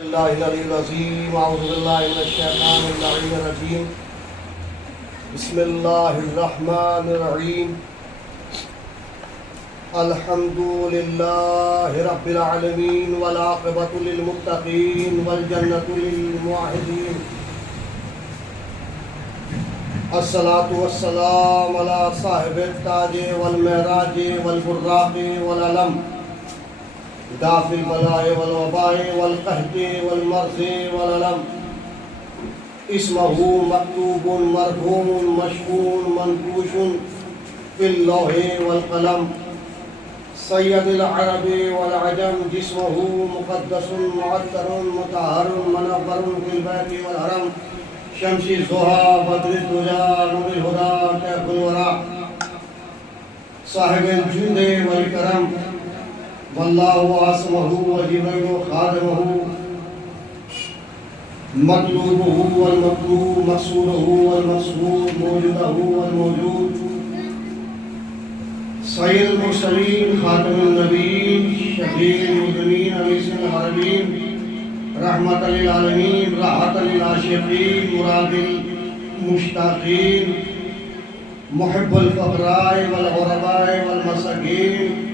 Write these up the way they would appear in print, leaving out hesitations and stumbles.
اللہ العلی العظیم اعوذ باللہ من الشیطان اللعین الرجیم بسم اللہ الرحمن الرحیم الحمد للہ رب العالمین والعاقبۃ للمتقین والجنۃ للموحدین الصلاۃ والسلام علی صاحب التاج والمعراج والبراق والعلم دافع البلاء والوباء والقحط والمرض والألم اسمه مكتوب مرهوم مشهور منقوش في اللوح والقلم سيد العرب والعجم جسمه مقدس معطر مطهر منور في البيت والحرم شمس الضحى بدر الدجى نور الهدى كهف الورى صاحب الجود والكرم واللہ عاصمہ وجبرہ خادمہ مطلوبہ والمطلوب مقصودہ والمقصود موجودہ والموجود سید المرسلین خاتم النبیین شفیع المذنبین انیس الحرمین رحمت للعالمین راحت للعاشقین مراد المشتاقین محب الفقراء والغرباء والمساکین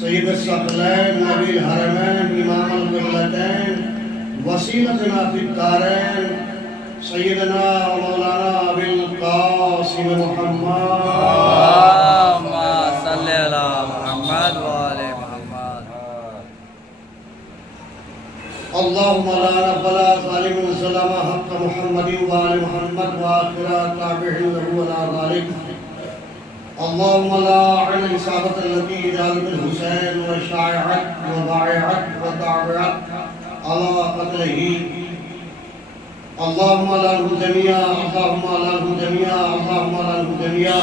سید الثقلین نبی الحرمین امام القبلتین وسیلتنا فی الدارین سیدنا و مولانا ابی القاسم محمد اللہم صلی علی محمد و آل محمد اللہم لا رب لا ظالم ظلم حق محمد و آل محمد و آخر تابعین له ولا ذالک اللهم لا عن الإصابة التي جاءت الحسين وشاعت وبايعت وتعبعت على قتله اللهم لعنه جميعا اللهم لعنه جميعا اللهم لعنه جميعا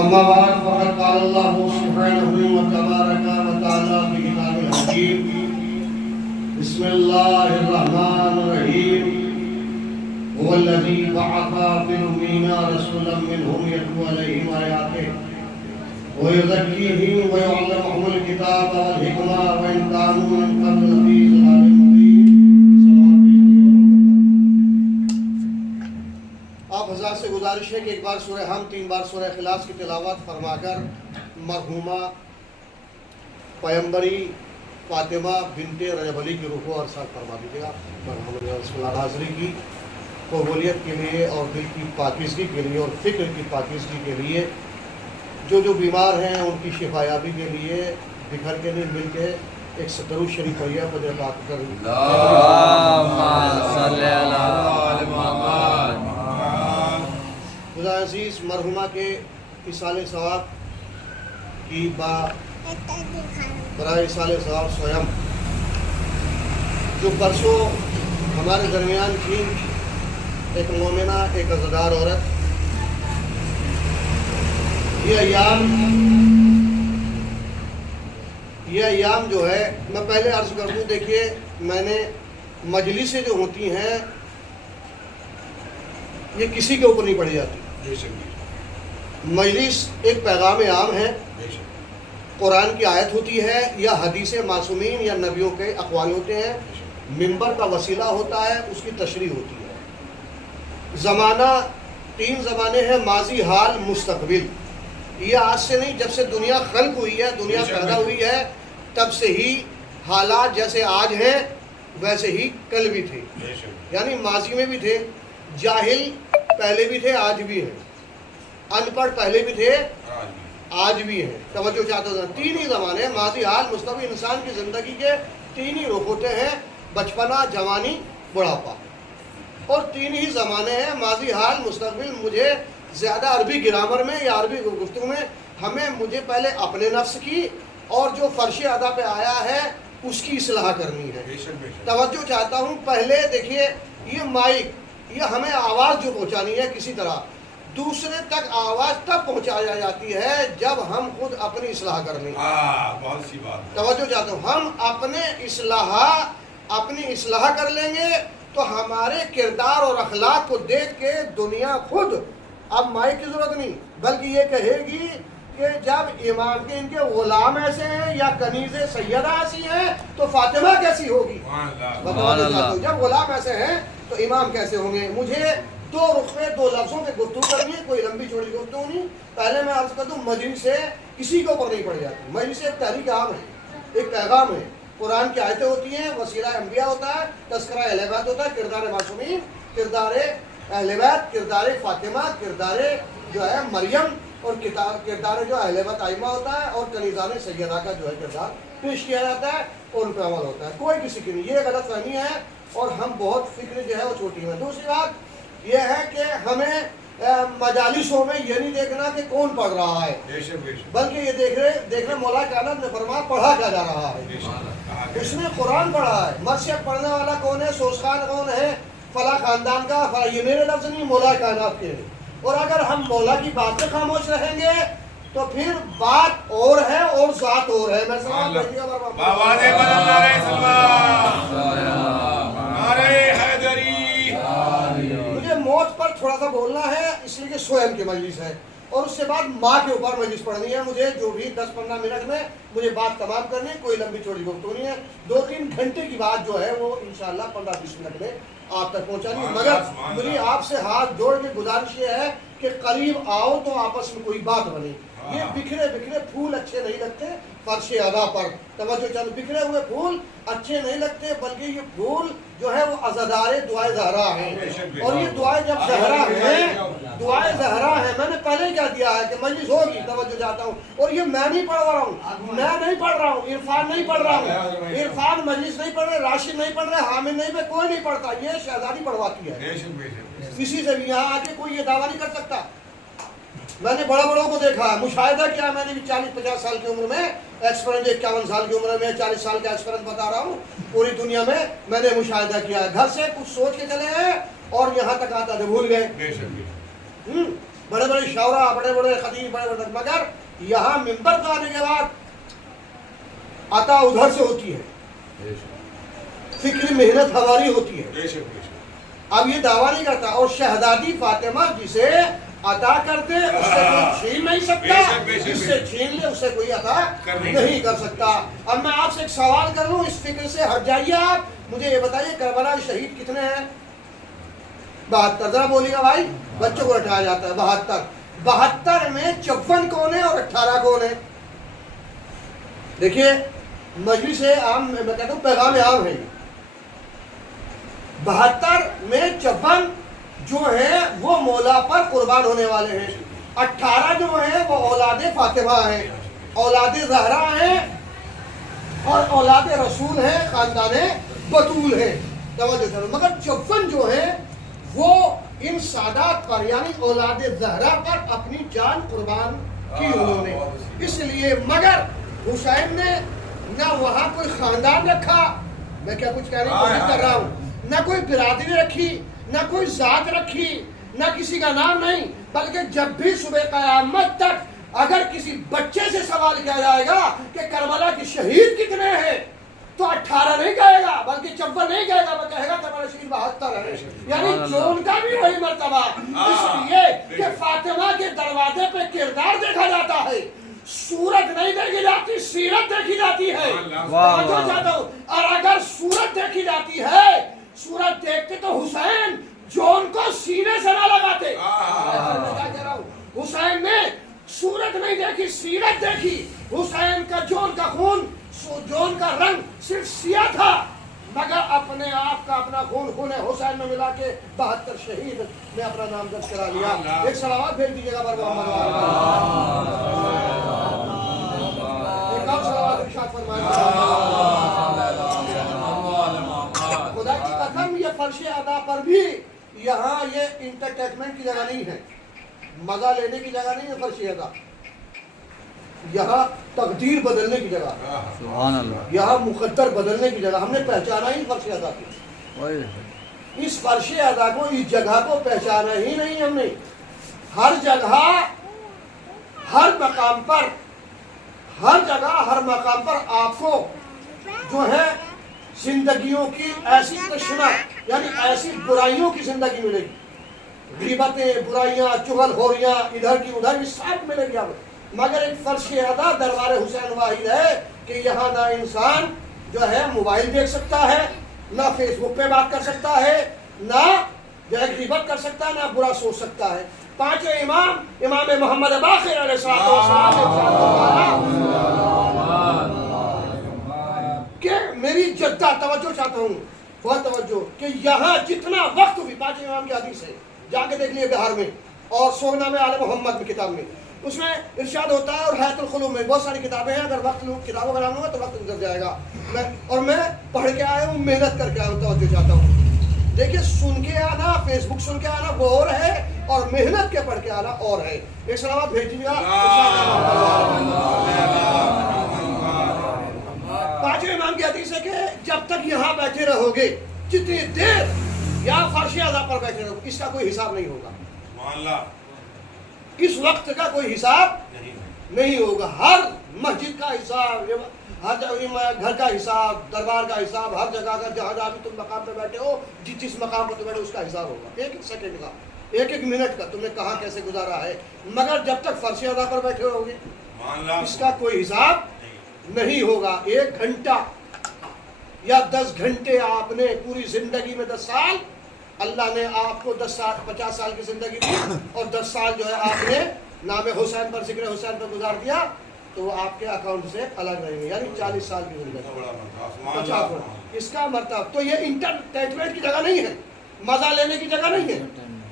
أما بعد فقد قال الله سبحانه وتبارك وتعالى في كتابه الحكيم بسم الله الرحمن الرحيم هو الذي بعث في الأميين رسولا منهم يتلو عليهم آياته ويزكيهم ويعلمهم الكتاب والحكمة وإن كانوا من قبل لفي ضلال مبين. آپ حضرات سے گزارش ہے کہ ایک بار سورہ ہم 3 بار سورہ اخلاص کی تلاوت فرما کر مرحومہ پیمبری فاطمہ بنت رجب علی کی روح کو ارسال فرما دیجیے گا. مرحومہ حاضری کی قبولیت کے لیے اور دل کی پاکیزگی کے لیے اور فکر کی پاکیزگی کے لیے جو بیمار ہیں ان کی شفایابی کے لیے بکھر کے نہیں مل کے ایک درود شریف پڑھیے بدر پاک کر اللہم صلی علی محمد. خدا عزیز مرحومہ کے ایصال ثواب کی برائے ایصال ثواب سویم جو پرسوں ہمارے درمیان تھی ایک مومنہ ایک عزادار عورت. یہ ایام جو ہے میں پہلے عرض کر دوں. دیکھیے میں نے مجلسیں جو ہوتی ہیں یہ کسی کے اوپر نہیں پڑھی جاتی. مجلس ایک پیغام عام ہے, قرآن کی آیت ہوتی ہے یا حدیث معصومین یا نبیوں کے اقوال ہوتے ہیں, منبر کا وسیلہ ہوتا ہے, اس کی تشریح ہوتی ہے. زمانہ 3 زمانے ہیں, ماضی حال مستقبل. یہ آج سے نہیں, جب سے دنیا خلق ہوئی ہے, دنیا پیدا ہوئی ہے, تب سے ہی حالات جیسے آج ہیں ویسے ہی کل بھی تھے. یعنی ماضی میں بھی تھے, جاہل پہلے بھی تھے آج بھی ہیں, ان پڑھ پہلے بھی تھے آج بھی ہیں. توجہ چاہتا ہوں, 3 ہی زمانے ہیں, ماضی حال مستقبل. انسان کی زندگی کے 3 ہی رخ ہوتے ہیں, بچپنا, جوانی, بڑھاپا, اور 3 ہی زمانے ہیں, ماضی حال مستقبل. مجھے زیادہ عربی گرامر میں یا عربی گفتگو میں مجھے پہلے اپنے نفس کی اور جو فرش ادا پہ آیا ہے اس کی اصلاح کرنی ہے. توجہ چاہتا ہوں. پہلے دیکھیے یہ مائک, یہ ہمیں آواز جو پہنچانی ہے کسی طرح دوسرے تک آواز تب پہنچایا جاتی ہے جب ہم خود اپنی اصلاح کر لیں. بہت سی بات. توجہ چاہتا ہوں. ہم اپنی اصلاح کر لیں گے تو ہمارے کردار اور اخلاق کو دیکھ کے دنیا خود اب مائک کی ضرورت نہیں بلکہ یہ کہے گی کہ کہ جب امام کے ان کے غلام ایسے ہیں یا کنیز سیدہ ایسی ہیں تو فاطمہ کیسی ہوگی؟ جب غلام ایسے ہیں تو امام کیسے ہوں گے؟ مجھے دو رخوے دو لفظوں پہ گفتگو کرنی ہے، کوئی لمبی چوڑی گفتگو نہیں. پہلے میں عرض کر دوں مجلس سے کسی کو اوپر نہیں پڑ جاتی. مجلس سے ایک تحریک عام ہے، ایک پیغام ہے. قرآن کی آیتیں ہوتی ہیں، وسیلہ انبیاء ہوتا ہے، تذکرہ اہل بیت ہوتا ہے، کردار معصومین، کردار اہل بیت، کردار فاطمہ، کردار جو ہے مریم، اور کردار جو اہل بیت ائمہ ہوتا ہے، اور کنیزان سیدہ کا جو ہے کردار پیش کیا جاتا ہے اور ان پہ عمل ہوتا ہے. کوئی کسی کی نہیں. یہ غلط فہمی ہے اور ہم بہت فکر جو ہے وہ چھوٹی ہے. دوسری بات یہ ہے کہ ہمیں مجالسوں میں یہ نہیں دیکھنا کہ کون پڑھ رہا ہے، بلکہ یہ دیکھنا مولا کائنات نے فرمایا پڑھا کیا جا رہا ہے. اس نے قرآن پڑھا ہے. مسجد پڑھنے والا کون ہے، سوسخان کون ہے، فلاں خاندان کا، یہ میرے لفظ نہیں، مولا کائنات کے ہیں. اور اگر ہم مولا کی بات پہ خاموش رہیں گے تو پھر بات اور ہے اور ذات اور ہے. میں سلام مجھے موت پر تھوڑا سا بولنا ہے، اس لیے کہ سوئم کی مجلس ہے، اور اس کے بعد ماں کے اوپر مجلس پڑھنی ہے. مجھے جو بھی 10-15 منٹ میں مجھے بات تمام کرنی ہے، کوئی لمبی چوڑی گفتگو نہیں ہے. 2-3 گھنٹے کی بات جو ہے وہ انشاءاللہ 15-20 منٹ میں آپ تک پہنچانی ہے. مگر مجھے آپ سے ہاتھ جوڑ کے گزارش یہ ہے کہ قریب آؤ تو آپس میں کوئی بات بنے. یہ بکھرے بکھرے پھول اچھے نہیں لگتے فرش ادا پر. توجہ چلو، بکھرے ہوئے پھول اچھے نہیں لگتے، بلکہ یہ پھول جو ہے وہ عزادار دعائے زہرا ہیں. اور یہ دعائیں جب زہرا ہیں، دعائیں زہرا ہیں. میں نے پہلے کیا دیا ہے کہ مجلس ہوگی، توجہ جاتا ہوں. اور یہ میں نہیں پڑھ رہا ہوں، میں نہیں پڑھ رہا ہوں، عرفان نہیں پڑھ رہا ہوں، عرفان مجلس نہیں پڑھ رہے، راشد نہیں پڑھ رہے، حامد نہیں پڑھ، کوئی نہیں پڑھتا. یہ شہزادی پڑھواتی ہے. کسی سے بھی یہاں آ کے کوئی یہ دعویٰ نہیں کر سکتا. میں نے بڑا بڑوں کو دیکھا ہے، مشاہدہ کیا. میں نے بھی 40-50 سال کی عمر میں ایکسپیرنس، 51 سال کی عمر میں 40 سال کا ایکسپیرنس بتا رہا ہوں. پوری دنیا میں نے مشاہدہ کیا ہے. گھر سے کچھ سوچ کے چلے ہیں اور یہاں تک آتا تھے بھول گئے. بڑے بڑے شعراء، بڑے بڑے خطیب، بڑے بڑے، مگر یہاں منبر پہ آنے کے بعد عطا ادھر سے ہوتی ہے، فکری محنت ہماری ہوتی ہے. اب یہ دعویٰ نہیں کرتا. اور شہزادی فاطمہ جسے عطا کر دے اس سے کوئی چھین نہیں سکتا، جس سے چھین لے اس سے کوئی عطا نہیں کر سکتا. اب میں آپ سے ایک سوال کر لوں، اس فکر سے ہٹ جائیے. آپ مجھے یہ بتائیے کربلا کے شہید کتنے ہیں؟ 72. ذرا بولیے گا بھائی، بچوں کو ہٹایا جاتا ہے. 72 میں 54 کون ہے اور 18 کون ہے؟ دیکھیے مجلس عام میں کہتا ہوں پیغام عام ہے. 72 میں 54 جو ہے وہ مولا پر قربان ہونے والے ہیں. 18 جو ہیں وہ اولاد فاطمہ ہیں، اولاد زہرا ہیں، اور اولاد رسول ہیں، خاندان بطول ہیں. توجہ کرو. مگر 54 جو ہیں وہ ان سادات پر یعنی اولاد زہرا پر اپنی جان قربان کی انہوں نے. اس لیے مگر حسین نے نہ وہاں کوئی خاندان رکھا، میں کیا کچھ کہنے کی کوشش کر رہا ہوں، نہ کوئی برادری رکھی، نہ کوئی ذات رکھی، نہ کسی کا نام نہیں. بلکہ جب بھی صبح قیامت تک اگر کسی بچے سے سوال کیا جائے گا کہ کربلا کے شہید کتنے ہیں تو 18 نہیں کہے گا، بلکہ 54 نہیں کہے گا، وہ کہے گا کربلا شہید 72 ہے. یعنی جو ان کا بھی وہی مرتبہ. اس لیے کہ فاطمہ کے دروازے پہ کردار دیکھا جاتا ہے، صورت نہیں دیکھی جاتی، سیرت دیکھی جاتی ہے. اور اگر صورت دیکھی جاتی ہے، صورت دیکھتے تو حسین جون کو سینے سے نہ لگاتے. حسین نے صورت نہیں دیکھی، سیرت دیکھی. حسین کا جون کا خون، جون کا رنگ صرف سیاہ تھا، مگر اپنے آپ کا اپنا خون حسین میں ملا کے 72 شہید نے اپنا نام درج کرا لیا. ایک صلوات بھیج دیجیے گا بر محمد. ایک اور صلوات ارشاد فرمائیں. خدا کی قسم یہ فرش ادا پر بھی یہاں یہ انٹرٹینمنٹ کی جگہ نہیں ہے، مزہ لینے کی جگہ نہیں ہے. فرش ادا یہاں تقدیر بدلنے کی جگہ، سبحان اللہ، یہاں مقدر بدلنے کی جگہ. ہم نے پہچانا ہی فرش ادا کو، اس فرش ادا کو، اس جگہ کو پہچانا ہی نہیں ہم نے. ہر جگہ ہر مقام پر، ہر جگہ ہر مقام پر آپ کو جو ہے زندگیوں کی ایسی تشنا یعنی ایسی برائیوں کی زندگی ملے گی. غیبتیں، برائیاں، چغل خوریاں، ادھر کی ادھر کی سب ملے گی. مگر ایک فرش ادا دربار حسین واحد ہے کہ یہاں نہ انسان جو ہے موبائل دیکھ سکتا ہے، نہ فیس بک پہ بات کر سکتا ہے، نہ جو ہے غیبت کر سکتا ہے، نہ برا سوچ سکتا ہے۔ پانچویں امام محمد باقر علیہ السلام کہ میری جدہ توجہ چاہتا ہوں، بہت توجہ، کہ یہاں جتنا وقت بھی، پانچویں امام کی حدیث ہے، جا کے دیکھ لیے بہار میں اور سوگنامہ آل محمد میں کتاب میں، اس میں ارشاد ہوتا ہے، اور حیات القلوب میں بہت ساری کتابیں ہیں، اگر وقت کتابوں کا نام ہوگا تو وقت گزر جائے گا، میں پڑھ کے آیا ہوں، محنت کر کے آیا ہوں، توجہ چاہتا ہوں۔ دیکھیں سن کے آنا، فیس بک سن کے آنا وہ اور ہے، اور محنت کے پڑھ کے آنا اور ہے۔ ایک سلامت بھیج دیجیے گا۔ پانچویں امام کی حدیث ہے کہ جب تک یہاں بیٹھے رہو گے، جتنی دیر یا فرش اعلیٰ پر بیٹھے رہو گے، اس کا کوئی حساب نہیں ہوگا، اس وقت کا کوئی حساب نہیں ہوگا۔ ہر مسجد کا حساب، ہر گھر کا حساب، دربار کا حساب، ہر جگہ کا، جہاں جہاں بھی تم مقام پہ بیٹھے ہو، جس مقام پہ تم بیٹھے ہو، اس کا حساب ہوگا، ایک ایک سیکنڈ کا، ایک ایک منٹ کا، تم نے کہاں کیسے گزارا ہے۔ مگر جب تک فرش ادا پر بیٹھے رہو گے، اس کا کوئی حساب نہیں ہوگا۔ 1 گھنٹہ یا 10 گھنٹے آپ نے پوری زندگی میں 10 سال، اللہ نے آپ کو 10 سال 50 سال کی زندگی دی، اور 10 سال جو ہے آپ نے نام حسین پر، ذکر حسین پر گزار دیا، تو وہ آپ کے اکاؤنٹ سے الگ رہیں گے، یعنی 40 سال کی زندگی۔ اس کا مرتبہ تو یہ انٹرٹینمنٹ کی جگہ نہیں ہے، مزہ لینے کی جگہ نہیں ہے۔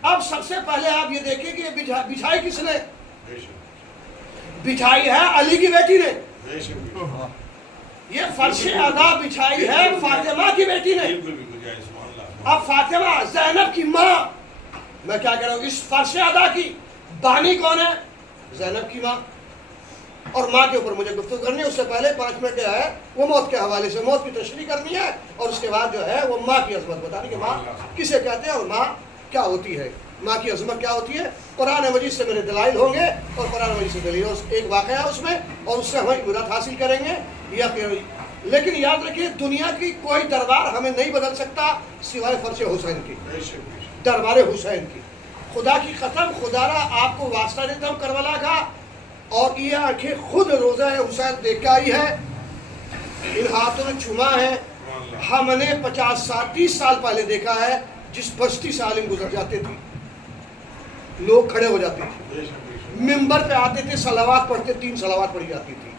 اب سب سے پہلے آپ یہ دیکھیں کہ بچھائی کس نے؟ بچھائی ہے علی کی بیٹی نے۔ یہ فرش ادا بچھائی ہے فاطمہ کی بیٹی نے۔ اب فاطمہ زینب کی ماں، میں کیا کہہ رہا ہوں، اس فرش ادا کی بانی کون ہے؟ زینب کی ماں۔ اور ماں کے اوپر مجھے گفتگو کرنی ہے، اس سے پہلے 5 منٹ جو ہے وہ موت کے حوالے سے، موت کی تشریح کرنی ہے، اور اس کے بعد جو ہے وہ ماں کی عظمت بتانی کہ ماں کسے کہتے ہیں اور ماں کیا ہوتی ہے، ماں کی عظمت کیا ہوتی ہے۔ قرآن مجید سے میرے دلائل ہوں گے، اور قرآن مجید سے دلیل، ایک واقعہ اس میں، اور اس سے ہم عبرت حاصل کریں گے۔ یا لیکن یاد رکھیے، دنیا کی کوئی دربار ہمیں نہیں بدل سکتا سوائے فرش حسین کی، دربار حسین کی۔ خدا کی قسم، خدا را آپ کو واسطہ دیتا ہوں کربلا کا، اور یہ آنکھیں خود روزہ حسین دیکھ کے آئی ہے، ان ہاتھوں نے چھما ہے۔ ہم نے 50-30 سال پہلے دیکھا ہے، جس بستی سے عالم گزر جاتے تھے، لوگ کھڑے ہو جاتے تھے، منبر پہ آتے تھے، صلوات پڑھتے، 3 صلوات پڑھی جاتی تھی۔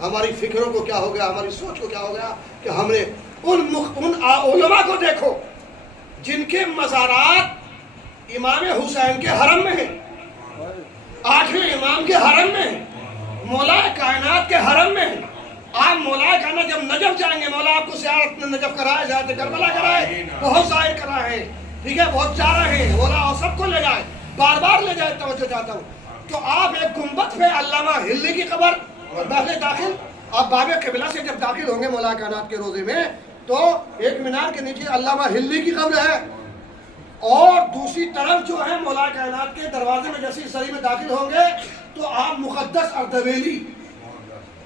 ہماری فکروں کو کیا ہو گیا، ہماری سوچ کو کیا ہو گیا کہ ہم نے ان علماء کو دیکھو جن کے مزارات امام حسین کے حرم میں ہیں، 8ویں امام کے حرم میں ہیں، مولا کائنات کے حرم میں ہیں۔ آپ مولا کائنات جب نجف جائیں گے، مولا آپ کو زیارت نجف کرائے، زیارت کربلا کرائے، بہت ظاہر کرائے، ٹھیک ہے، بہت جا رہے ہیں، مولا اور سب کو لے جائے، بار بار لے جائے، توجہ چاہتا ہوں۔ تو آپ ایک گنبد پہ علامہ ہلی کی قبر داخل، آپ باب قبلہ سے جب داخل ہوں گے مولا کائنات کے روضے میں، تو ایک مینار کے نیچے علامہ ہلی کی قبر ہے، اور دوسری طرف جو ہے مولا کائنات کے دروازے میں جیسے سری میں داخل ہوں گے تو آپ مقدس اردبیلی،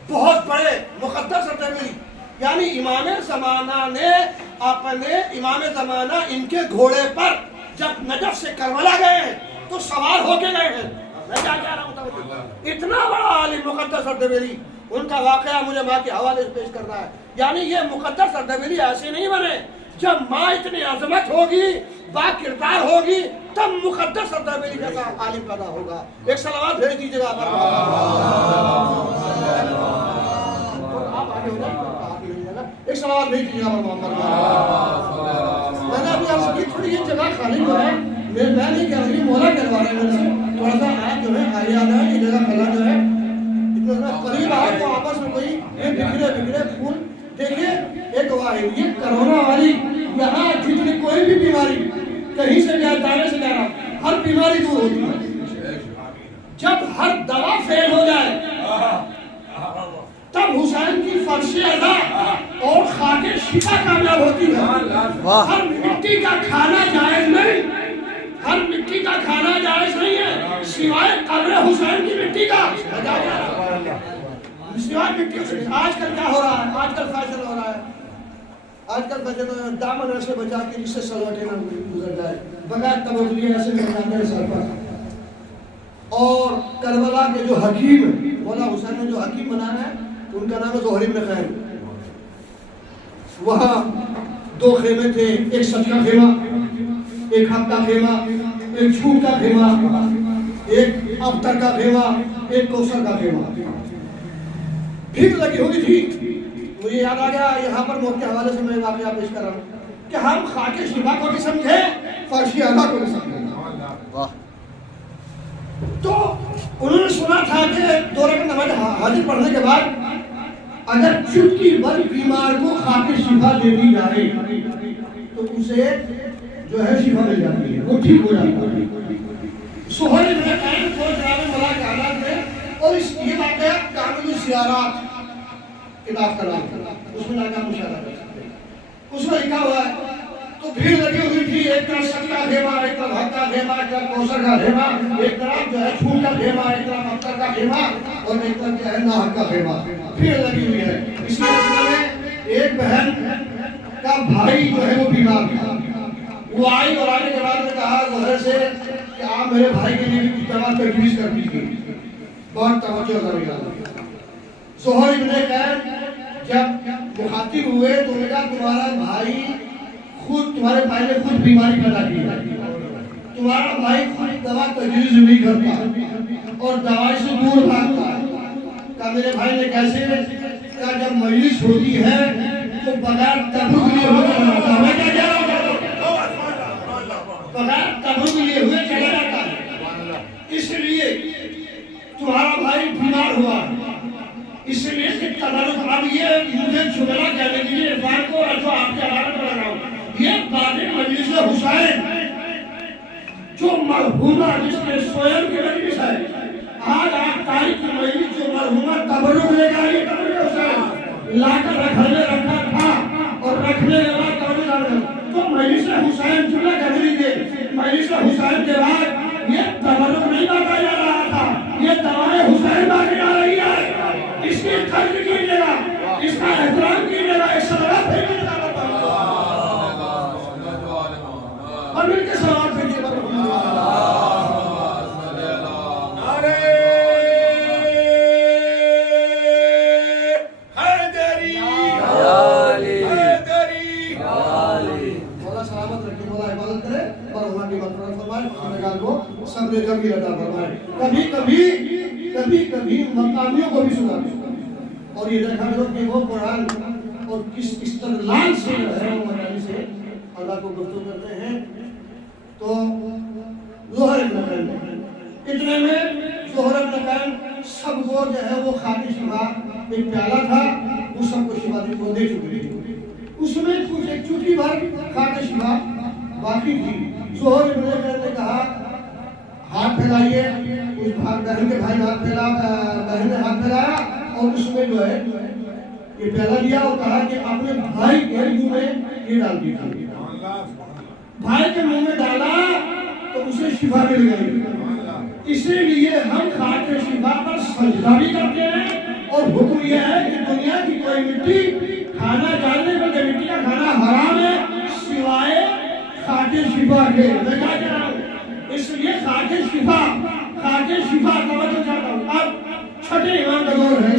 بہت بڑے مقدس اردبیلی، یعنی امام زمانہ نے اپنے امام زمانہ ان کے گھوڑے پر جب نجف سے کربلا گئے ہیں تو سوار ہو کے گئے ہیں۔ میں کیا کہہ رہا ہوں، اتنا بڑا عالم مقدس اردبیلی، ان کا واقعہ مجھے ماں کے حوالے سے پیش کرنا ہے۔ یعنی یہ مقدس اردبیلی ایسے نہیں بنے، جب ماں اتنی عظمت ہوگی، با کردار ہوگی، تب مقدس اردبیلی جیسا عالم پیدا ہوگا۔ ایک صلوات بھیج دیجیے گا۔ آپ آگے ہو جائیں، ایک صلوات بھیج دیجیے گا محمد۔ میں نے ابھی عرض کی تھوڑی یہ جگہ خالی جو ہے، میں نہیں کہہ رہی، مولا کہلوا رہے ہیں میرے سے، تھوڑا سا آپ جو ہے آئے یاد ہے، یہ جگہ خلا جو ہے اتنا قریب آئے تو آپس میں کوئی بکھرے پھول دیکھیے۔ ایک واحد یہ کرونا والی، یہاں جتنی کوئی بھی بیماری کہیں سے جائے، دانے سے جائے، ہر بیماری دور ہوتی ہے۔ جب ہر دوا فیل ہو جائے تب حسین کی فرش ادا اور خاک شفا کامیاب ہوتی ہے۔ ہر مٹی کا کھانا جائز نہیں، ہر مٹی کا کھانا جائز نہیں ہے سوائے قبر حسین کی مٹی کا، سوائے مٹی سے۔ آج کل کیا ہو رہا ہے، آج کل فیشن ہو رہا ہے، آج کل فیشن دامن ایسے بچا کے جس سے سلوٹے نہ گزر جائے، بغیر تبدیلی ایسے بچاتے ہیں سر پر، اور کربلا کے جو حکیم ہیں، مولا حسین نے جو حکیم بنایا ہے ان کا نام ہے زہر بن خیر. وہاں 2 خیمے تھے، ایک صدقہ خیمہ، ایک حق کا خیمہ، ایک چھوٹ کا خیمہ، ایک ابتر کا خیمہ، ایک کوثر کا خیمہ. بھیڑ لگی ہوئی تھی. مجھے یاد آ گیا یہاں پر موت کے حوالے سے میں واقعہ پیش کر رہا ہوں کہ ہم خاک شفا کو بھی سمجھے، فرش اعلیٰ کو بھی سمجھے. تو انہوں نے سنا تھا کہ 2 رکعت نماز حاضر پڑھنے کے بعد اگر چٹکی بھر بیمار کو خاک شفا دے دی جائے تو اسے جو ہے شفا مل جاتی ہے، وہ ٹھیک ہو جاتا ہے. سہیل بن خیر کو جناب مولا کے حالات میں، اور یہ واقعہ کامل الزیارات کتاب کا نام ہے، اس میں لا کر مشاہدہ کر سکتے ہیں. اس میں لکھا ہوا ہے تو بھیڑ لگی ہوئی تھی، ایک طرف صدقہ خیمہ، ایک طرف حق کا خیمہ، ایک طرف کوثر کا خیمہ، ایک طرف جو ہے چھوٹ کا خیمہ، ایک طرف ابتر کا خیمہ، اور ایک طرف جو ہے ناحق کا خیمہ. بھیڑ لگی ہوئی ہے. اسی وقت میں ایک بہن کا بھائی جو ہے وہ بیمار تھا. وہ آئی اور آنے کے بعد میں کہا زہر سے کہ آپ میرے بھائی کے لیے بھی کچھ دوا تجویز کر دیجیے. بہت توجہ ضروری. زہر بن خیر جب مخاطب ہوئے تو انہوں نے کہا تمہارا بھائی تمہارے بھائی نے خود بیماری پیدا کی ہے، تمہارا بھائی خود دوا تجویز نہیں کرتا اور دوائی سے دور بھاگتا ہے. کہا میرے بھائی نے کیسے؟ کہا جب مجلس ہوتی ہے تو بغیر تبرک لیے ہوئے چلا جاتا ہے. اس لیے تمہارا بھائی بیمار ہوا، اس لیے کہ تبرک. اب یہ مجھے جملہ کہنے کے لیے عرفان کو جو آپ کے حوالے میں لگا ہوں، یہ باب مجلس حسین جو مرحومہ جس کے سوئم کے مجلس ہے، آج آپ تاریخ کی مجلس جو مرحومہ تبرک لے گا، یہ تبرک حسین لا کر رکھنے رکھا تھا اور رکھنے لگا تبرک آنے. تو مجلس حسین جملہ کہنے کے مجلس حسین کے بعد یہ تبرک نہیں بانٹا جا رہا تھا، یہ دوائے حسین بانٹی جا رہی ہے. اس کی قدر کیجیے گا، اس کا احترام کیجیے گا، ایک صلوات بھیجیے گا اور مل کے صلوات بھیجیے گا. مولا سلامت رکھے، مولا عبادت کرے اور اللہ کی مغفرت فرمائے، گنہگار کو صبر جمیل عطا فرمائے. کبھی مقامیوں کو بھی سناتے اور یہ دیکھا کرو کہ وہ قرآن اور کس استدلال سے ہے وہ مجالی سے اللہ کو گفتگو کرتے ہیں. تو زہر بن خیر اتنے میں زہر بن خیر سب کو جو ہے وہ خاک شفا ایک پیالہ تھا، وہ سب کو شفا دے چکی تھی. اس میں کچھ ایک چوٹی بھر خاک شفا باقی تھی. زہر بن خیر نے کہا ہاتھ پھیلائیے. اس بہن کے بھائی ہاتھ پھیلا، بہن نے ہاتھ پھیلایا اور اس میں جو ہے یہ پیالہ لیا اور کہا کہ اپنے بھائی کے منہ میں یہ ڈال دیجیے. بھائی کے منہ میں ڈالا تو اسے شفا مل گئی. اسی لیے ہم خاک شفا پر سجدہ بھی کرتے ہیں اور حکم یہ ہے کہ دنیا کی کوئی مٹی کھانا جاننے میں کہ مٹی کا کھانا حرام ہے سوائے خاک شفا کے. میں کیا کہہ رہا ہوں؟ اس لیے خاک شفا توجہ چاہتا ہوں. اب چھٹے ایمان کا دور ہے،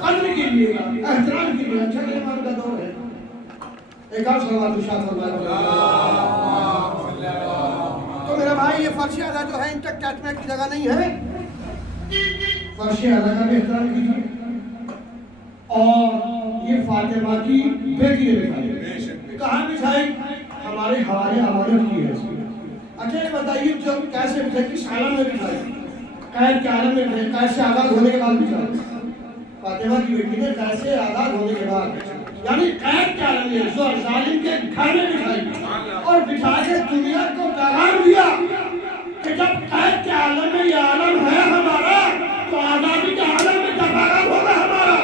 قدر کیجیے گا، احترام کیجیے گا. چھٹے ایمان کا دور ہے. ایک اور صلوات ارشاد فرمائے. تو میرا بھائی یہ فرش اعلیٰ جو ہے انٹیکٹ اٹیچمنٹ کی جگہ نہیں ہے. فرش اعلیٰ کا بھی احترام کیجیے. اور یہ فاطمہ کی بیٹی نے بچھائی. کہاں بچھائی؟ ہمارے حوالے امانت کی ہے. اچھا یہ بتائیے جب کیسے بچھائی، کس عالم میں بچھائی؟ قید کے عالم میں بچھائی. کیسے آزاد ہونے کے بعد بچھائی؟ فاطمہ کی بیٹی نے کیسے آزاد ہونے کے بعد، یعنی قید کے عالم میں جو ظالم کے گھر میں بچھائی اور بچھا کے دنیا کو پیغام دیا کہ جب قید کے عالم میں یہ عالم ہے ہمارا تو آزادی کے عالم میں پیغام ہوگا ہمارا.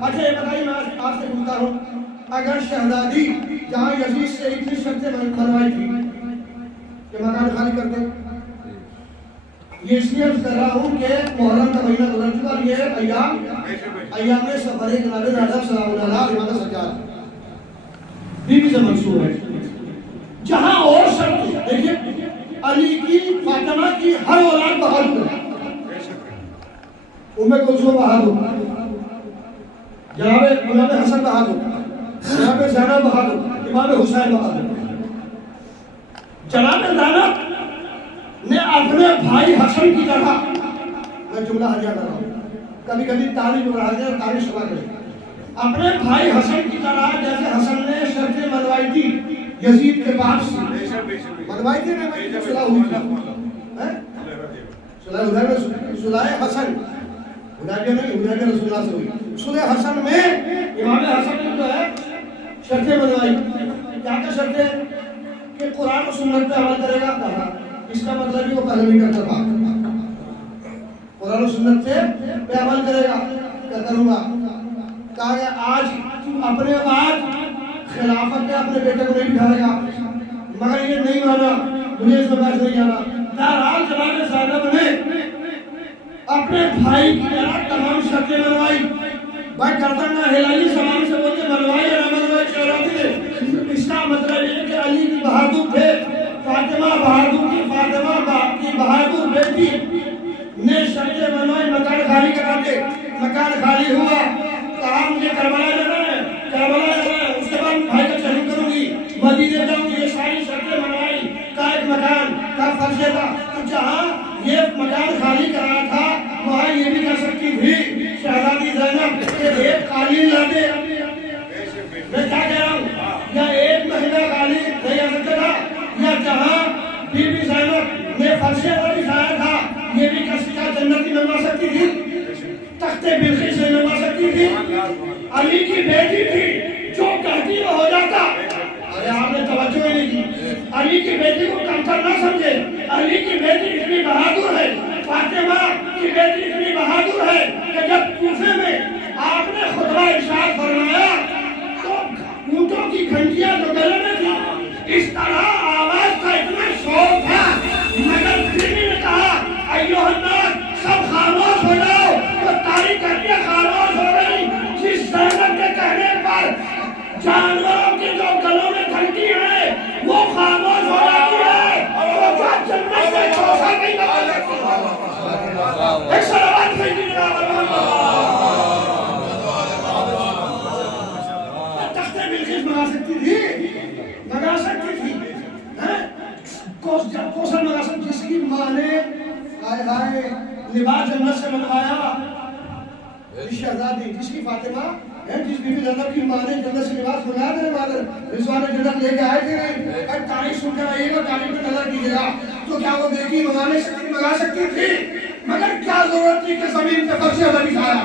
اچھا یہ بتائیے میں آپ سے پوچھتا ہوں، اگر شہزادی جہاں یزید سے اتنی شرطیں بنوائی تھی کہ مکان خالی کر دیں، یہ اس لیے کر رہا ہوں کہ محرم کا مہینہ گزر چکا اور یہ ایام سفر جناب ناظر سلام اللہ علیہ وسلم سجاد بیوی سے منسوب ہے. جہاں اور شرط دیکھیے علی کی فاطمہ کی ہر اولاد بہادر ہے. ام کلثوم بہادر، جناب امام حسن بہادر، جناب زینب بہادر، امام حسین بہادر. جناب زینب نے اپنے بھائی حسن کی طرح، میں جملہ ہجا کر رہا ہوں، کبھی کبھی تاریخ رہا ہے تاریخ سنا کرے، اپنے بھائی حسن کی طرح جیسے حسن نے شرط منوائی تھی یزید کے باپ سے، منوائی تھی نا بھائی، صلح ہوئی تھی، صلح حسن، حدیبیہ نہیں، حدیبیہ رسول اللہ سے ہوئی. صلح حسن میں امام حسن نے جو ہے شرطیں منوائی. کیا کیا شرطیں؟ کہ قرآن و سنت پہ عمل کرے گا. کہا اس کا مطلب ہی وہ پہلے نہیں کرتا تھا. قرآن و سنت پہ عمل کرے گا، کیا کروں گا. کہا کہ آج اپنے بعد خلافت پہ اپنے بیٹے کو نہیں بٹھائے گا، مگر یہ نہیں مانا، مجھے اس میں بحث نہیں آنا. بہرحال جناب زینب نے اپنے بھائی کی طرح تمام شرطیں منوائی. بھائی گردن نہ ہلائیے، سامان سے بولتے منوائی یا نہ منوائی شہرات دے. اس کا مطلب یہ کہ علی کی بہادر تھے، فاطمہ بہادر کی، فاطمہ کی بہادر بیٹی نے شرطیں منوائی. مکان خالی کرا کے مکان خالی ہوا. کہا مجھے کربلا جانا ہے، کربلا جانا ہے، اس کے بعد بھائی کا شہید کروں گی، مدینے جاؤں گی. یہ ساری شرطیں منوائی. کا ایک مکان کا فرض تھا، تو جہاں یہ مکان خالی کرا تھا وہاں یہ بھی کر سکتی تھی شہزادی زینب کہ ایک قالین لا دے. میں کیا کہہ رہا ہوں، یا ایک مہینہ قالین نہیں آ سکتا تھا، یا جہاں بی بی زینب نے فرش پر بچھایا تھا یہ بھی کسی کا جنتی منوا سکتی تھی، تخت بلقیس سے منوا سکتی تھی. علی کی بیٹی تھی، جو کہتی وہ ہو جاتا. ارے آپ نے توجہ ہی نہیں کی. علی کی بیٹی کو کمتر نہ سمجھے. علی کی بیٹی اتنی بہادر ہے، فاطمہ کی بیٹی اتنی بہادر ہے کہ جب کوفے میں آپ نے خطبہ ارشاد فرمایا تو اونٹوں کی گھنٹیاں جو گلے میں تھی اس طرح آواز کا اتنا شور تھا، مگر بیوی نے کہا ایھا الناس سب خاموش ہو جاؤ. تو تاریخ کہتی ہے خاموش ہو گئی. جس زینب کے کہنے پر جانوروں کے جو گلوں میں گھنٹی ہے وہ خاموش ہو جاتی ہے، اور جو جنت میں چھوسا نہیں لگا سکتی. ایک صلوات سیدنا تخت بلقیس منگا سکتی تھی، منگا سکتی تھی. کوثر منگا سکتی، جس کی ماں نے ہائے ہائے لباس جنت سے منگوایا. شہزادی جس کی فاطمہ ہے، جس بی بی زینب کی ماں نے جنت سے لباس منگایا تھے، مادر رضوان جنت لے کے آئے تھے. اگر تاریخ سن کر آئیے گا، تاریخ پہ نظر کیجیے گا، تو کیا وہ بیٹی منگا سکتی تھی؟ مگر کیا ضرورت تھی کہ زمین پہ فرش علی بچھایا؟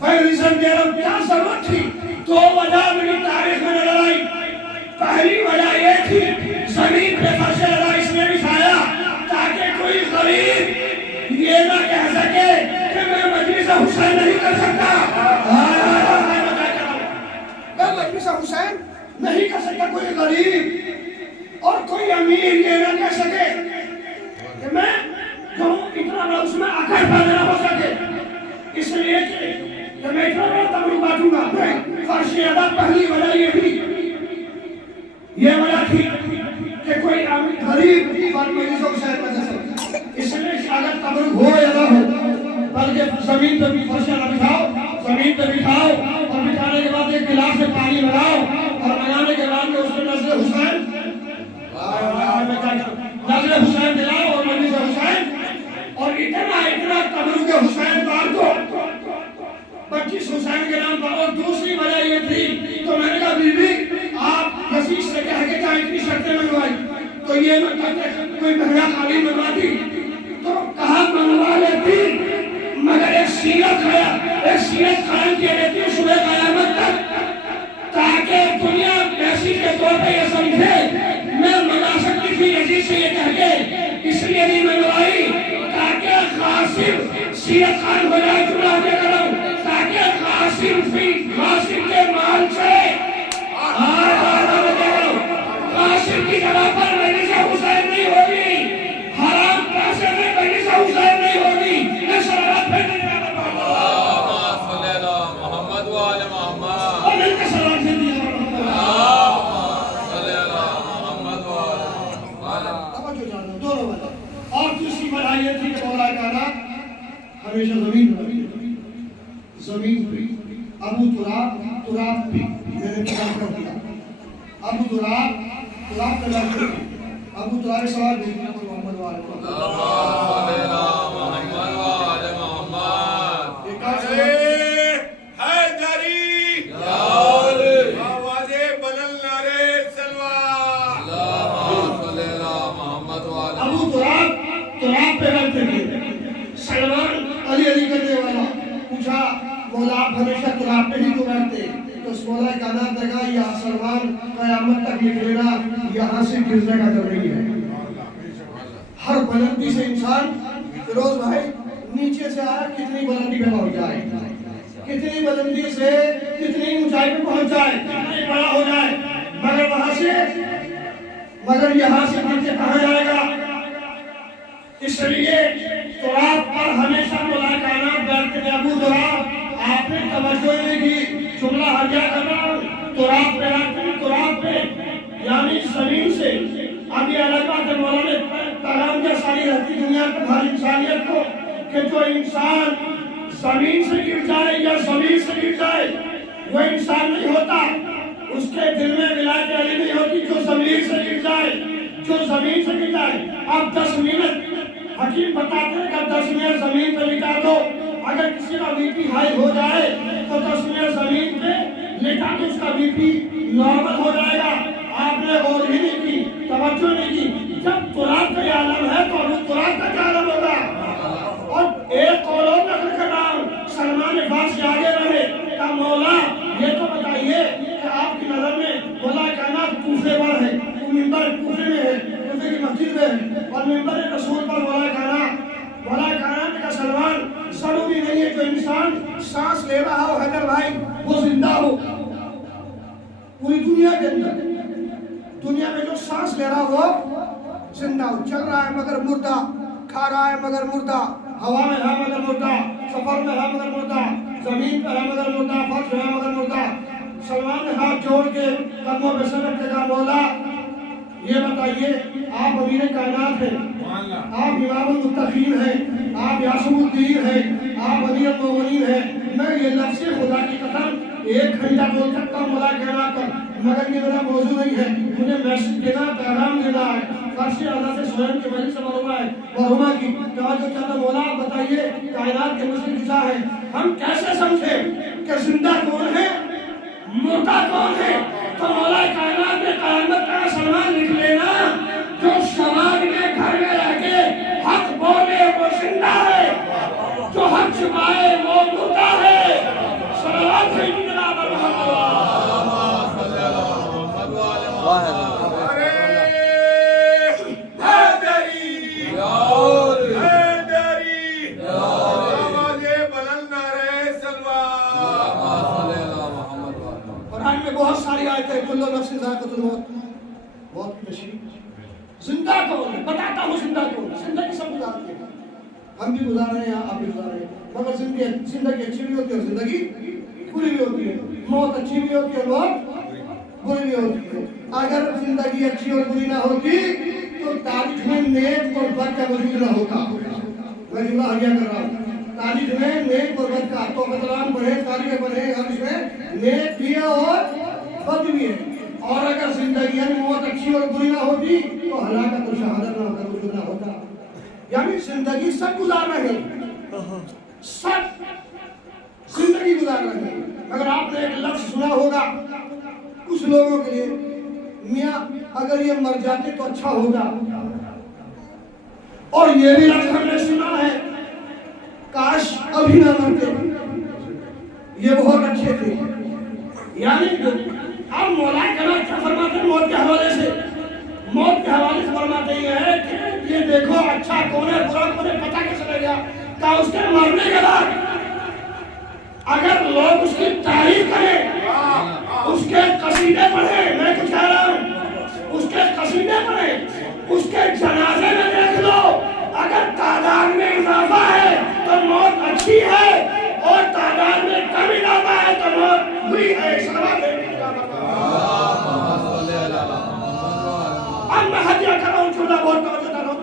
کیا ضرورت تھی؟ دو وجہ میری تاریخ میں نظر آئی. پہلی وجہ یہ تھی زمین پہ فرش علی اس نے بچھایا تاکہ کوئی غریب یہ نہ کہہ سکے کہ میں مجلس حسین نہیں کر سکتا. میں مجلس حسین نہیں کر سکتا. کوئی غریب اور کوئی امیر یہ نہ کہہ سکے کہ میں کہوں اتنا بڑا اس میں اکڑ پیدا نہ ہو سکے. اس لیے کہ میں اتنا بڑا تمرو بانٹوں گا. فرش ادا پہلی وجہ یہ تھی، یہ وجہ تھی کہ کوئی غریب مجلس حسین نہ کر سکے. اس لیے اگر تمرو ہو یا نہ ہو، بلکہ زمین پہ بھی فرش نہ بچھاؤ، زمین پہ بٹھاؤ، اور بٹھانے کے بعد ایک گلاس میں پانی بناؤ، اور بنانے کے بعد میں اس میں نزل حسین دلاؤ اور مجلس حسین، اور اتنا تمرو کے حسین بار دو 25 حسین کے نام پر. اور دوسری وجہ یہ تھی، تو میں نے کہا بی بی آپ یزید سے کہہ کے کیا اتنی شرطیں منگوائی؟ تو یہ نہ کہتے کوئی مہنگا قالین منگواتی تو کہا منگوا لیتی، مگر ایک سیرت قائم کیے رہتی ہے صبح قیامت تک، تاکہ دنیا ایسی کے طور پہ یہ سمجھے میں منگا سکتی تھی یزید سے یہ کہہ کے، اس لیے نہیں منگوائی تاکہ قاسم سیرت قائم ہو جائے. جملہ دے کر تاکہ قاسم کے مال سے قاسم کی جگہ پر مجلس حسین نہیں ہوگی، حرام پیسے میں مجلس حسین نہیں ہوگی. یہ صلوات پھر نہیں جانا اللہم صلی اللہ محمد و آل محمد. اور مل کے صلوات پھر نہیں جانا. ہمیشہ زمین پر زمین پہ. ابو تراب پہ میں نے کیا کر دیا. ابو تراب پیدا کر دیا. ابو تراب سوال بھیجنا تو محمد والے سلمان علی کرنے والا پوچھا مولا آپ ہمیشہ تراب پہ ہی تو بیٹھتے. تو اس مولا کائنات نے کہا یا سلمان قیامت تک لکھ لینا یہاں سے گرنے کا ڈر نہیں ہے. ہر بلندی سے انسان فیروز بھائی نیچے سے آیا کتنی بلندی پہ پہنچ جائے, کتنی بلندی سے کتنی اونچائی پہ پہنچ جائے, کتنی بڑا ہو جائے, مگر وہاں سے مگر یہاں سے نیچے کہاں جائے گا. اس لیے تراب پر ہمیشہ مولا کائنات بیٹھتے ہیں. ابو تراب آپ نے توجہ نہیں کی, جملہ ہرجا کر رہا ہوں. تراب پہ بیٹھتے ہیں, تراب پہ یعنی زمین سے. اب یہ الگ بات ہے مولا نے پیغام دیا ساری رہتی دنیا کو, ہر انسانیت کو, کہ جو انسان زمین سے گر جائے یا زمین سے گر جائے وہ انسان نہیں ہوتا. اس کے دل میں ولایت علی نہیں ہوتی جو زمین سے گر جائے, جو زمین سے گر جائے. اب 10 منٹ حکیم بتاتے ہیں کہ 10 منٹ زمین پہ لٹا دو, اگر کسی کا بی پی ہائی ہو جائے تو 10 منٹ زمین پہ لٹا دو, اس کا بی پی نارمل ہو جائے گا. آپ نے غور ہی نہیں کی, توجہ نہیں کی. جب تراب کا عالم ہے تو ابو تراب کا کیا عالم ہوگا. اور ایک قول اور نقل کر رہا ہوں, سلمان فارسی آگے رہے کہ مولا یہ تو بتائیے کہ آپ کی نظر میں مولا کائنات کوفے پر ہے, منبر کوفے میں ہے, کوفے کی مسجد میں ہے, اور منبر رسول پر مولا کائنات کا سلمان ضروری نہیں ہے جو انسان سانس لے رہا ہو حیدر بھائی وہ زندہ ہو. پوری دنیا کے اندر, دنیا میں جو سانس لے رہا ہو زندہ ہو, چل رہا ہے مگر مردہ, کھا رہا ہے مگر مردہ, ہوا میں ہے مگر مردہ, سفر میں ہے مگر مردہ, زمین پہ ہے مگر مردہ, فرش ہے مگر مردہ. سلمان نے ہاتھ جوڑ کے قدموں پہ سر رکھ کے کہا مولا یہ بتائیے آپ امیر کائنات ہیں, آپ امام المتقین ہیں, آپ یاسم الدین ہیں, آپ ولی المومنین ہیں. میں یہ لفظ خدا کی قسم 1 گھنٹہ بول سکتا ہوں مولا کائنات پر, مگر یہ میرا موضوع نہیں ہے. مجھے میسج دینا, پیغام دینا ہے. فرشی اعلیٰ سے سوئم کے مجلس سے مرحومہ کی توجہ چاہتا. مولا آپ بتائیے کائنات کے مسئلے کسا ہے, ہم کیسے سمجھیں کہ زندہ کون ہے مردہ کون ہے. تو مولا کائنات میں قیامت کا سلمان لکھ لینا جو سماج میں گھر میں رہ کے حق بولے وہ زندہ ہے, جو حق چھپائے وہ مردہ ہے. صلوات ہے جناب بہت ساری آیتیں کل نفس ذائقۃ الموت, موت کی تشریح. زندہ کون ہے بتاتا ہوں, زندہ کون ہے. زندگی سب گزارتے ہیں, ہم بھی گزار رہے ہیں, آپ بھی گزار رہے ہیں, مگر زندگی اچھی بھی ہوتی ہے اور زندگی بری بھی ہوتی ہے. موت اچھی بھی ہوتی ہے اور موت بری بھی ہوتی ہے. اگر زندگی اچھی اور بری نہ ہوتی تو تاریخ میں نیک اور بد کا وجود نہ ہوتا. میں جملہ حجیہ کر رہا ہوں, تاریخ میں نیک اور بد کا, تو بدلام پڑھے, تاریخ پڑھے, ہر اس میں نیک بھی ہے اور بد بھی ہے. اور اگر زندگی میں موت اچھی اور بری نہ ہوتی تو ہلاکت اور شہادت نہ ہوتا, وجود نہ ہوتا. یعنی زندگی سب گزار رہے ہیں, سب زندگی گزار رہے ہیں. اگر آپ نے ایک لفظ سنا ہوگا کچھ لوگوں کے لیے, میاں اگر یہ مر جاتے تو اچھا ہوگا. اور یہ بھی لفظ ہم نے سنا ہے کاش ابھی نہ مرتے, یہ بہت اچھے تھے. یعنی اب مولا کائنات کیا فرماتے ہیں موت کے حوالے سے, موت کے حوالے سے فرماتے ہیں کہ یہ دیکھو اچھا کون ہے برا کون ہے پتہ کیسے لگے گا. کہ اس کے مرنے کے بعد اگر لوگ اس کی تعریف کریں, اس کے قصیدے پڑھیں, میں کچھ کہہ رہا ہوں, اس کے قصیدے پڑھیں, اس کے جنازے میں دیکھ لو, اگر تعداد میں اضافہ ہے تو موت اچھی ہے, اور تعداد میں کم اضافہ ہے تو موت بری ہے. اب میں حدیہ کر رہا ہوں, چھوٹا بہت توجہ کر رہا ہوں.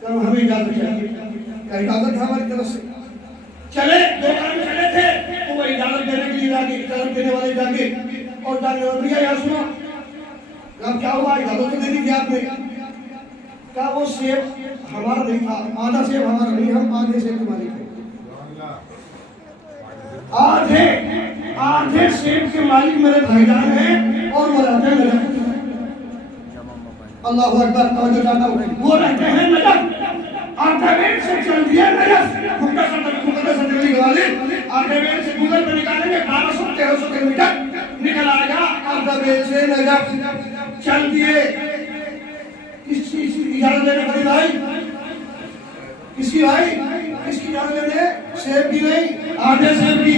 کہ ہمیں اجازت چاہیے. کیا اجازت ہے ہماری طرف سے؟ چلے 2 قدم چلے تھے تو وہ اجازت دینے کے لیے جاگے, اجازت دینے والے جاگے اور جانے والے بھیا یار سنو, اب کیا ہوا, اجازت تو دے دی تھی آپ نے. کیا وہ سیب ہمارا نہیں تھا, آدھا سیب ہمارا نہیں, ہم آدھے سیب کے مالک ہیں. آدھے سیب کے مالک میرے بھائی جان ہیں اور وہ رہتے ہیں نجف. اللہ اکبر, توجہ چاہتا ہوں, وہ رہتے ہیں نجف. آدھے میل سے چل دیا نجف, مقدس دلی کے والد آدھے میل سے گوگل پہ نکالیں گے 1200-1300 کلومیٹر نکل آئے گا. آدھے میل سے نجف چل دیے. کس چیز کی اجازت لینے پڑی بھائی؟ کس کی بھائی؟ کس کی اجازت لینے؟ سیب کی نہیں, آدھے سیب کی.